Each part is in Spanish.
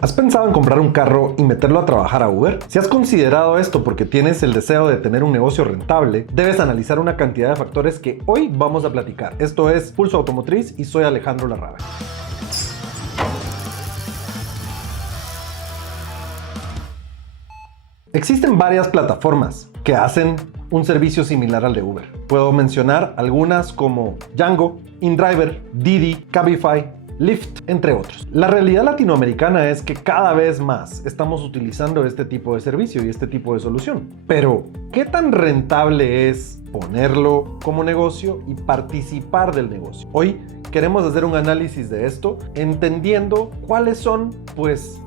¿Has pensado en comprar un carro y meterlo a trabajar a Uber? Si has considerado esto porque tienes el deseo de tener un negocio rentable, debes analizar una cantidad de factores que hoy vamos a platicar. Esto es Pulso Automotriz y soy Alejandro Larrabe. Existen varias plataformas que hacen un servicio similar al de Uber. Puedo mencionar algunas como Django, InDriver, Didi, Cabify, Lyft, entre otros. La realidad latinoamericana es que cada vez más estamos utilizando este tipo de servicio y este tipo de solución. Pero, ¿qué tan rentable es ponerlo como negocio y participar del negocio? Hoy queremos hacer un análisis de esto, entendiendo cuáles son,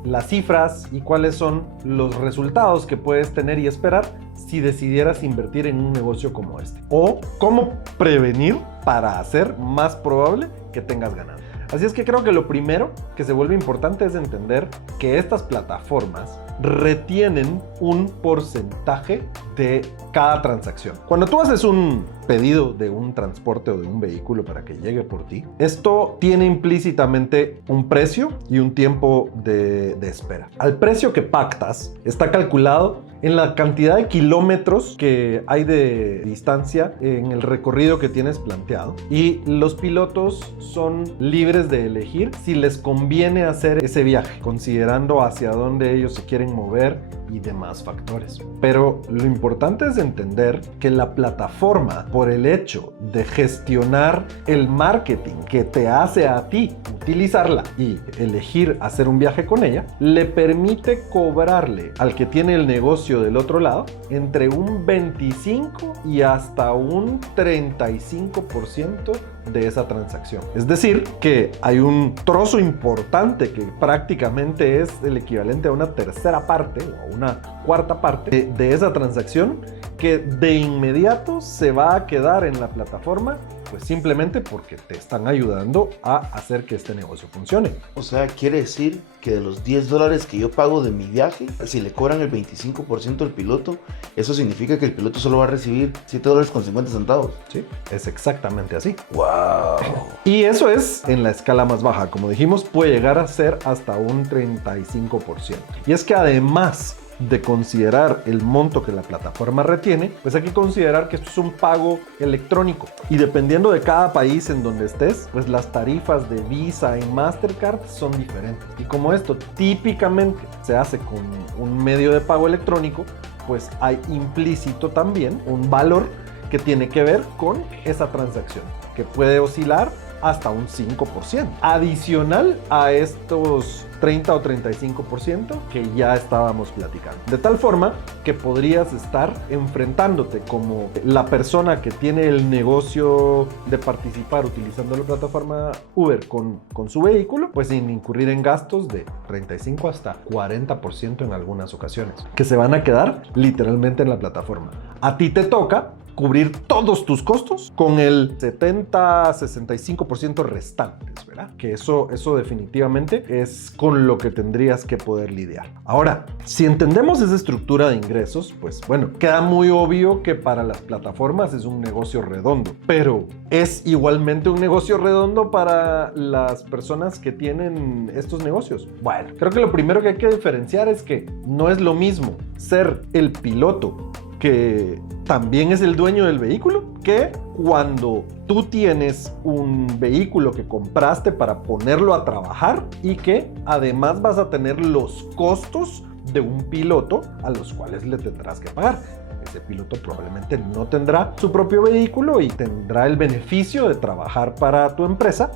las cifras y cuáles son los resultados que puedes tener y esperar si decidieras invertir en un negocio como este. O cómo prevenir para hacer más probable que tengas ganancias. Así es que creo que lo primero que se vuelve importante es entender que estas plataformas retienen un porcentaje de cada transacción. Cuando tú haces un pedido de un transporte o de un vehículo para que llegue por ti, esto tiene implícitamente un precio y un tiempo de espera. Al precio que pactas está calculado en la cantidad de kilómetros que hay de distancia en el recorrido que tienes planteado, y los pilotos son libres de elegir si les conviene hacer ese viaje, considerando hacia dónde ellos se quieren mover y demás factores. Pero lo importante es entender que la plataforma, por el hecho de gestionar el marketing que te hace a ti utilizarla y elegir hacer un viaje con ella, le permite cobrarle al que tiene el negocio del otro lado entre un 25 y hasta un 35% de esa transacción. Es decir, que hay un trozo importante que prácticamente es el equivalente a una tercera parte o a una cuarta parte de esa transacción, que de inmediato se va a quedar en la plataforma, pues simplemente porque te están ayudando a hacer que este negocio funcione. O sea, quiere decir que de los $10 que yo pago de mi viaje, si le cobran el 25% al piloto, eso significa que el piloto solo va a recibir $7.50. Sí, es exactamente así. ¡Wow! Y eso es en la escala más baja. Como dijimos, puede llegar a ser hasta un 35%. Y es que además de considerar el monto que la plataforma retiene, pues hay que considerar que esto es un pago electrónico, y dependiendo de cada país en donde estés, pues las tarifas de Visa y Mastercard son diferentes. Y como esto típicamente se hace con un medio de pago electrónico, pues hay implícito también un valor que tiene que ver con esa transacción, que puede oscilar hasta un 5%, adicional a estos 30 o 35% que ya estábamos platicando. De tal forma que podrías estar enfrentándote como la persona que tiene el negocio de participar utilizando la plataforma Uber con su vehículo, pues sin incurrir en gastos de 35 hasta 40% en algunas ocasiones, que se van a quedar literalmente en la plataforma. A ti te toca cubrir todos tus costos con el 70-65% restantes, ¿verdad? Que eso definitivamente es con lo que tendrías que poder lidiar. Ahora, si entendemos esa estructura de ingresos, pues bueno, queda muy obvio que para las plataformas es un negocio redondo, pero ¿es igualmente un negocio redondo para las personas que tienen estos negocios? Bueno, creo que lo primero que hay que diferenciar es que no es lo mismo ser el piloto que también es el dueño del vehículo, que cuando tú tienes un vehículo que compraste para ponerlo a trabajar y que además vas a tener los costos de un piloto a los cuales le tendrás que pagar. Ese piloto probablemente no tendrá su propio vehículo y tendrá el beneficio de trabajar para tu empresa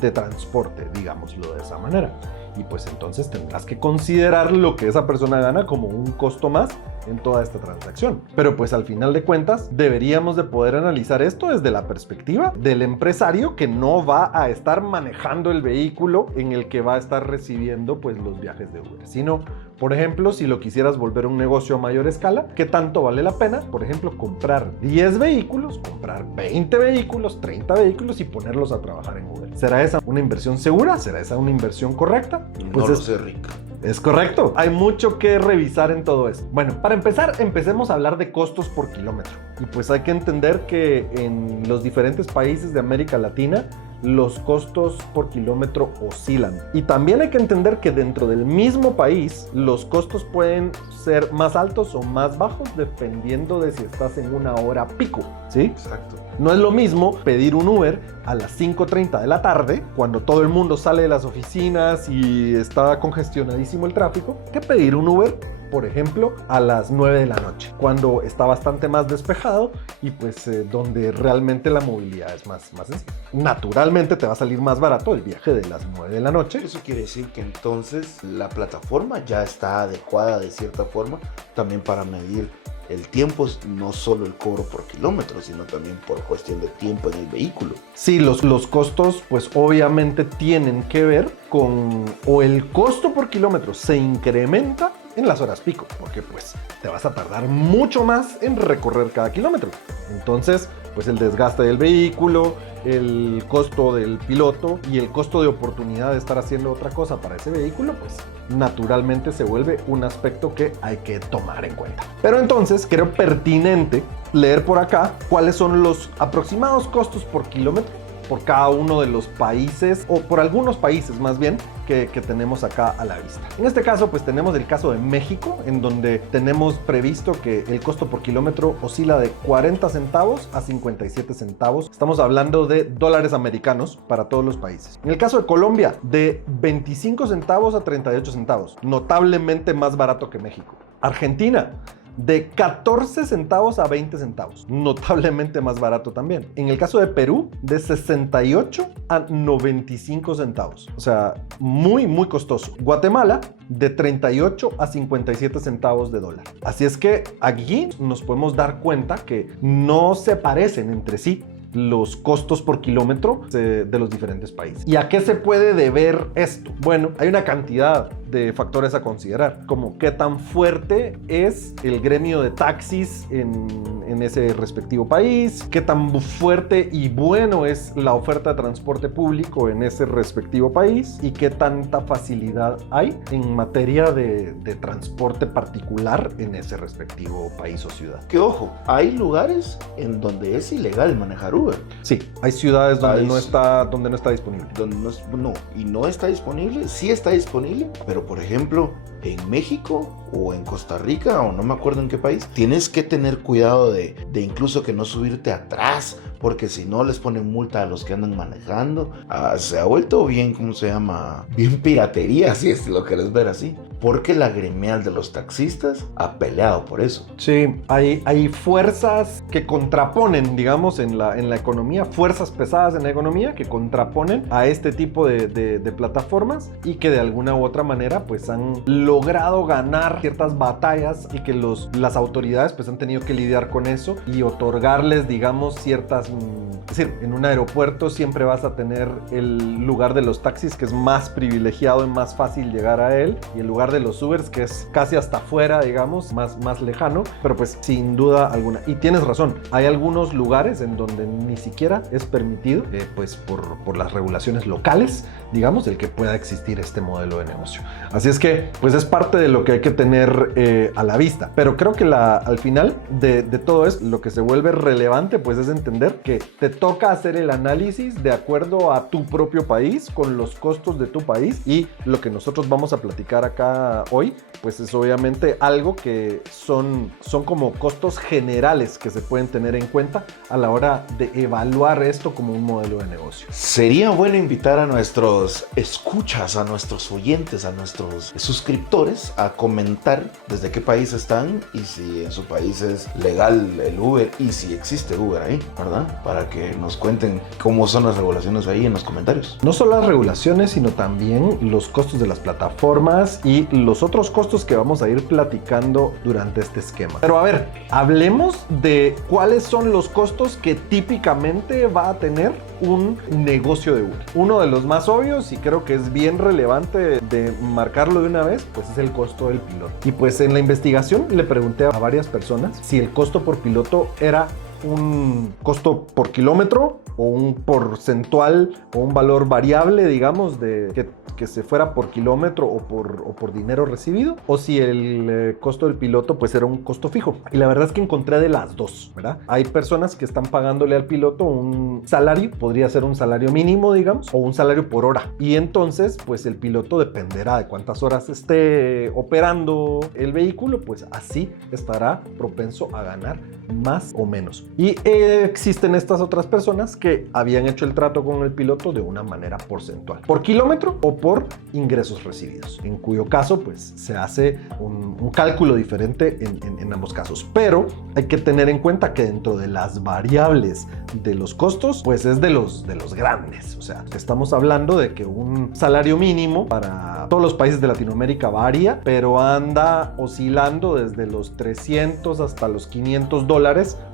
de transporte, digámoslo de esa manera. Y pues entonces tendrás que considerar lo que esa persona gana como un costo más en toda esta transacción. Pero pues al final de cuentas deberíamos de poder analizar esto desde la perspectiva del empresario que no va a estar manejando el vehículo en el que va a estar recibiendo pues los viajes de Uber, sino, por ejemplo, si lo quisieras volver un negocio a mayor escala, ¿qué tanto vale la pena? Por ejemplo, comprar 10 vehículos, comprar 20 vehículos, 30 vehículos y ponerlos a trabajar en Uber. ¿Será esa una inversión segura? ¿Será esa una inversión correcta? Pues no lo sé, Rick. Es correcto. Hay mucho que revisar en todo esto. Bueno, para empezar, empecemos a hablar de costos por kilómetro. Y pues hay que entender que en los diferentes países de América Latina los costos por kilómetro oscilan. Y también hay que entender que dentro del mismo país los costos pueden ser más altos o más bajos dependiendo de si estás en una hora pico, ¿sí? Exacto. No es lo mismo pedir un Uber a las 5:30 de la tarde, cuando todo el mundo sale de las oficinas y está congestionadísimo el tráfico, que pedir un Uber, por ejemplo, a las 9 de la noche, cuando está bastante más despejado y pues donde realmente la movilidad es más sencilla. Naturalmente te va a salir más barato el viaje de las 9 de la noche. Eso quiere decir que entonces la plataforma ya está adecuada de cierta forma también para medir el tiempo, no solo el cobro por kilómetro, sino también por cuestión de tiempo en el vehículo. Sí, los costos pues obviamente tienen que ver con o el costo por kilómetro se incrementa en las horas pico, porque pues te vas a tardar mucho más en recorrer cada kilómetro. Entonces, pues el desgaste del vehículo, el costo del piloto y el costo de oportunidad de estar haciendo otra cosa para ese vehículo, pues naturalmente se vuelve un aspecto que hay que tomar en cuenta. Pero entonces creo pertinente leer por acá cuáles son los aproximados costos por kilómetro por cada uno de los países, o por algunos países más bien, que tenemos acá a la vista. En este caso, pues tenemos el caso de México, en donde tenemos previsto que el costo por kilómetro oscila de 40 centavos a 57 centavos. Estamos hablando de dólares americanos para todos los países. En el caso de Colombia, de 25 centavos a 38 centavos, notablemente más barato que México. Argentina, de 14 centavos a 20 centavos, notablemente más barato también. En el caso de Perú, de 68 a 95 centavos, o sea, muy costoso. Guatemala, de 38 a 57 centavos de dólar. Así es que aquí nos podemos dar cuenta que no se parecen entre sí los costos por kilómetro de los diferentes países. ¿Y a qué se puede deber esto? Bueno, hay una cantidad de factores a considerar, como qué tan fuerte es el gremio de taxis en ese respectivo país, qué tan fuerte y bueno es la oferta de transporte público en ese respectivo país y qué tanta facilidad hay en materia de transporte particular en ese respectivo país o ciudad. Que ojo, hay lugares en donde es ilegal manejar Uber. Sí, hay ciudades donde no está disponible. Donde no está disponible, sí está disponible, pero por ejemplo, en México o en Costa Rica o no me acuerdo en qué país, tienes que tener cuidado de incluso que no subirte atrás, porque si no les ponen multa a los que andan manejando. Se ha vuelto bien, ¿cómo se llama? Bien piratería, si es lo querés ver así, porque la gremial de los taxistas ha peleado por eso. Sí, hay fuerzas que contraponen, digamos, en la economía, fuerzas pesadas en la economía que contraponen a este tipo de plataformas y que de alguna u otra manera pues han logrado ganar ciertas batallas y que las autoridades pues han tenido que lidiar con eso y otorgarles, digamos, ciertas... Es decir, en un aeropuerto siempre vas a tener el lugar de los taxis que es más privilegiado y más fácil llegar a él, y el lugar de los Ubers que es casi hasta afuera, digamos, más lejano, pero pues sin duda alguna. Y tienes razón, hay algunos lugares en donde ni siquiera es permitido, pues por las regulaciones locales, digamos, el que pueda existir este modelo de negocio. Así es que pues es parte de lo que hay que tener a la vista. Pero creo que al final de todo esto, lo que se vuelve relevante pues es entender que te toca hacer el análisis de acuerdo a tu propio país, con los costos de tu país, y lo que nosotros vamos a platicar acá hoy pues es obviamente algo que son como costos generales que se pueden tener en cuenta a la hora de evaluar esto como un modelo de negocio. Sería bueno invitar a nuestros escuchas, a nuestros oyentes, a nuestros suscriptores a comentar desde qué país están y si en su país es legal el Uber y si existe Uber ahí, ¿verdad? Para que nos cuenten cómo son las regulaciones ahí en los comentarios. No solo las regulaciones, sino también los costos de las plataformas y los otros costos que vamos a ir platicando durante este esquema. Pero a ver, hablemos de cuáles son los costos que típicamente va a tener un negocio de Uber. Uno de los más obvios, y creo que es bien relevante de marcarlo de una vez, pues es el costo del piloto. Y pues en la investigación le pregunté a varias personas si el costo por piloto era un costo por kilómetro o un porcentual o un valor variable, digamos, de que se fuera por kilómetro o por dinero recibido, o si el costo del piloto pues era un costo fijo. Y la verdad es que encontré de las dos, ¿verdad? Hay personas que están pagándole al piloto un salario, podría ser un salario mínimo, digamos, o un salario por hora. Y entonces, pues el piloto dependerá de cuántas horas esté operando el vehículo, pues así estará propenso a ganar más o menos. Y existen estas otras personas que habían hecho el trato con el piloto de una manera porcentual, por kilómetro o por ingresos recibidos, en cuyo caso pues se hace un cálculo diferente en ambos casos. Pero hay que tener en cuenta que dentro de las variables de los costos pues es de los grandes. O sea, estamos hablando de que un salario mínimo para todos los países de Latinoamérica varía, pero anda oscilando desde los 300 hasta los $500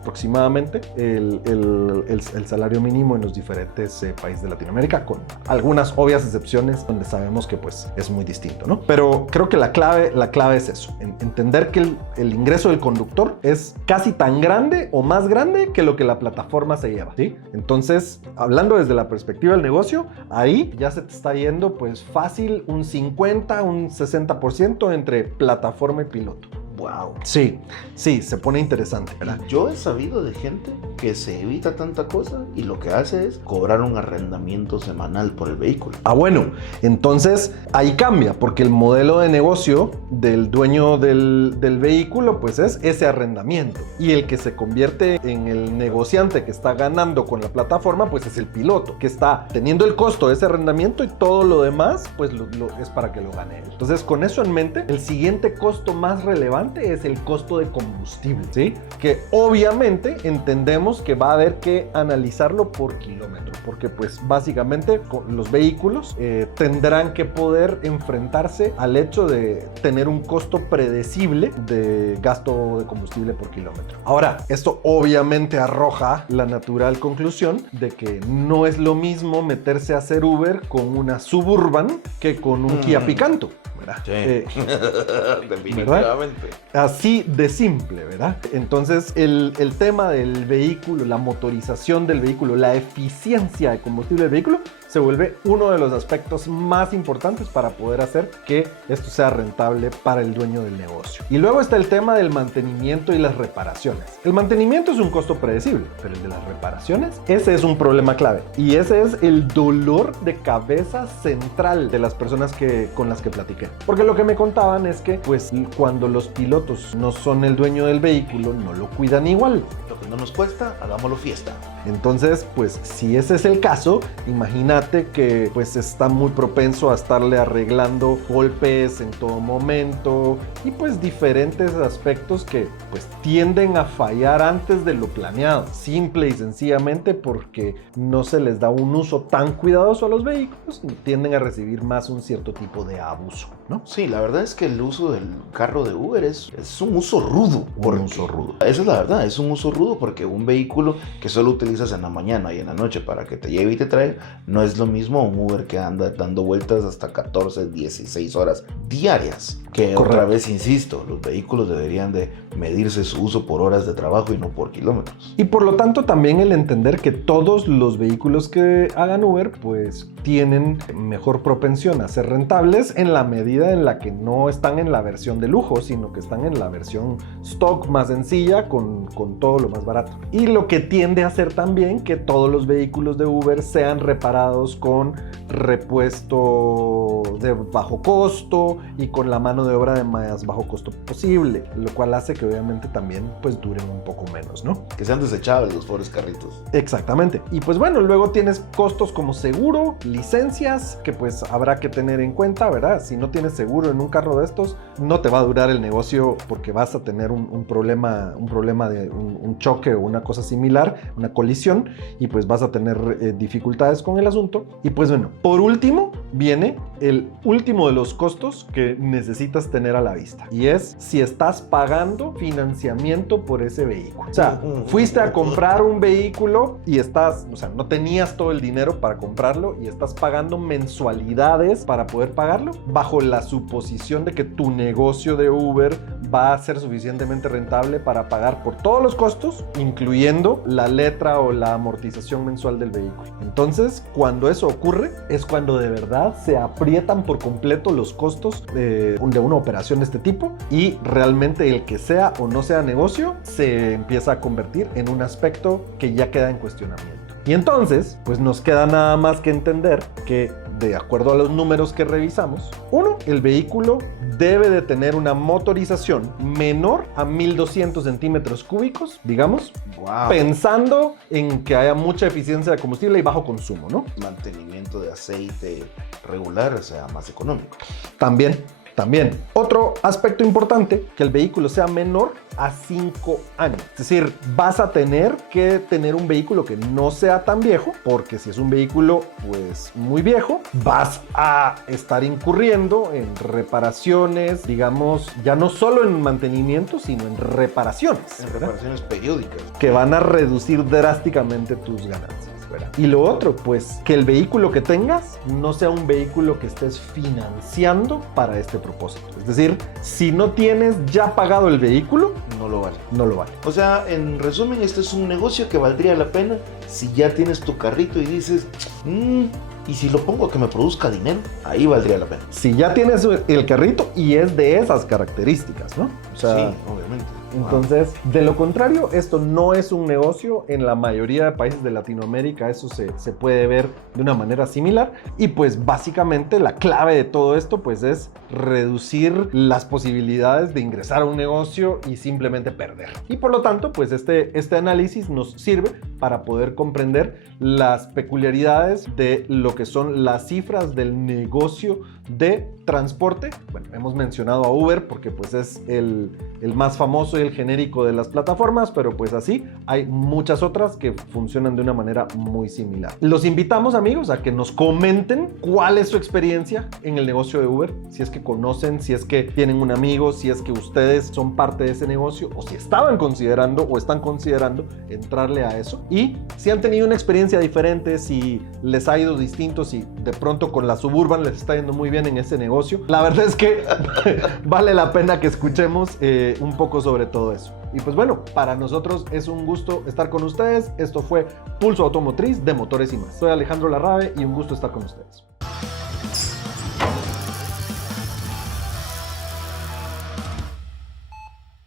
aproximadamente el salario mínimo en los diferentes países de Latinoamérica, con algunas obvias excepciones donde sabemos que pues es muy distinto, ¿no? Pero creo que la clave es eso, entender que el ingreso del conductor es casi tan grande o más grande que lo que la plataforma se lleva, ¿sí? Entonces, hablando desde la perspectiva del negocio, ahí ya se te está yendo pues fácil un 50, un 60% entre plataforma y piloto. Wow. Sí, se pone interesante, ¿verdad? Yo he sabido de gente que se evita tanta cosa y lo que hace es cobrar un arrendamiento semanal por el vehículo. Bueno, entonces ahí cambia, porque el modelo de negocio del dueño del vehículo pues es ese arrendamiento, y el que se convierte en el negociante que está ganando con la plataforma pues es el piloto, que está teniendo el costo de ese arrendamiento, y todo lo demás pues es para que lo gane él. Entonces, con eso en mente, el siguiente costo más relevante es el costo de combustible, ¿sí? Que obviamente entendemos que va a haber que analizarlo por kilómetro, porque pues básicamente los vehículos tendrán que poder enfrentarse al hecho de tener un costo predecible de gasto de combustible por kilómetro. Ahora, esto obviamente arroja la natural conclusión de que no es lo mismo meterse a hacer Uber con una Suburban que con un Kia Picanto. Sí. Definitivamente. ¿Verdad? Así de simple, ¿verdad? Entonces, el tema del vehículo, la motorización del vehículo, la eficiencia de combustible del vehículo, se vuelve uno de los aspectos más importantes para poder hacer que esto sea rentable para el dueño del negocio. Y luego está el tema del mantenimiento y las reparaciones. El mantenimiento es un costo predecible, pero el de las reparaciones, ese es un problema clave. Y ese es el dolor de cabeza central de las personas con las que platiqué. Porque lo que me contaban es que, pues, cuando los pilotos no son el dueño del vehículo, no lo cuidan igual. Lo que no nos cuesta, hagámoslo fiesta. Entonces, pues, si ese es el caso, imagínate que, pues, está muy propenso a estarle arreglando golpes en todo momento y, pues, diferentes aspectos que, pues, tienden a fallar antes de lo planeado. Simple y sencillamente porque no se les da un uso tan cuidadoso a los vehículos y tienden a recibir más un cierto tipo de abuso, ¿no? Sí, la verdad es que el uso del carro de Uber es un uso rudo. Un uso rudo. Esa es la verdad, es un uso rudo, porque un vehículo que solo utilizas en la mañana y en la noche para que te lleve y te traiga, no es lo mismo un Uber que anda dando vueltas hasta 14, 16 horas diarias. Que Correcto. Otra vez insisto, los vehículos deberían de medirse su uso por horas de trabajo y no por kilómetros. Y por lo tanto también el entender que todos los vehículos que hagan Uber pues tienen mejor propensión a ser rentables en la medida en la que no están en la versión de lujo, sino que están en la versión stock más sencilla con todo lo más barato. Y lo que tiende a hacer también que todos los vehículos de Uber sean reparados con repuesto de bajo costo y con la mano de obra de más bajo costo posible, lo cual hace que obviamente también pues duren un poco menos, ¿no? Que sean desechables los pobres carritos. Exactamente. Y pues bueno, luego tienes costos como seguro, licencias, que pues habrá que tener en cuenta, ¿verdad? Si no tienes seguro en un carro de estos, no te va a durar el negocio porque vas a tener un problema de un choque o una cosa similar, una colisión, y pues vas a tener dificultades con el asunto. Y pues bueno, por último viene el último de los costos que necesitas tener a la vista, y es si estás pagando financiamiento por ese vehículo. O sea, fuiste a comprar un vehículo y no tenías todo el dinero para comprarlo y estás pagando mensualidades para poder pagarlo, bajo la suposición de que tu negocio de Uber va a ser suficientemente rentable para pagar por todos los costos, incluyendo la letra o la amortización mensual del vehículo. Entonces, cuando eso ocurre, es cuando de verdad se aprietan por completo los costos de una operación de este tipo, y realmente el que sea o no sea negocio se empieza a convertir en un aspecto que ya queda en cuestionamiento. Y entonces, pues nos queda nada más que entender que, de acuerdo a los números que revisamos, uno, el vehículo debe de tener una motorización menor a 1200 centímetros cúbicos, digamos, pensando en que haya mucha eficiencia de combustible y bajo consumo, ¿no? Mantenimiento de aceite regular, o sea, más económico. También. Otro aspecto importante, que el vehículo sea menor a 5 años. Es decir, vas a tener que tener un vehículo que no sea tan viejo, porque si es un vehículo pues muy viejo, vas a estar incurriendo en reparaciones, digamos, ya no solo en mantenimiento, sino en reparaciones. En reparaciones periódicas. Que van a reducir drásticamente tus ganancias. Y lo otro, pues, que el vehículo que tengas no sea un vehículo que estés financiando para este propósito. Es decir, si no tienes ya pagado el vehículo, no lo vale. No lo vale. O sea, en resumen, este es un negocio que valdría la pena si ya tienes tu carrito y dices, y si lo pongo a que me produzca dinero, ahí valdría la pena. Si ya tienes el carrito y es de esas características, ¿no? O sea, sí, obviamente. Entonces, de lo contrario, esto no es un negocio. En la mayoría de países de Latinoamérica eso se puede ver de una manera similar, y pues básicamente la clave de todo esto pues es reducir las posibilidades de ingresar a un negocio y simplemente perder. Y por lo tanto, pues este análisis nos sirve para poder comprender las peculiaridades de lo que son las cifras del negocio de transporte. Bueno, hemos mencionado a Uber porque pues es el más famoso y el genérico de las plataformas, pero pues así hay muchas otras que funcionan de una manera muy similar. Los invitamos, amigos, a que nos comenten cuál es su experiencia en el negocio de Uber, si es que conocen, si es que tienen un amigo, si es que ustedes son parte de ese negocio, o si estaban considerando o están considerando entrarle a eso, y si han tenido una experiencia diferente, si les ha ido distinto, si de pronto con la Suburban les está yendo muy bien en ese negocio. La verdad es que vale la pena que escuchemos un poco sobre todo eso. Y pues bueno, para nosotros es un gusto estar con ustedes. Esto fue Pulso Automotriz de Motores y Más. Soy Alejandro Larrabe y un gusto estar con ustedes.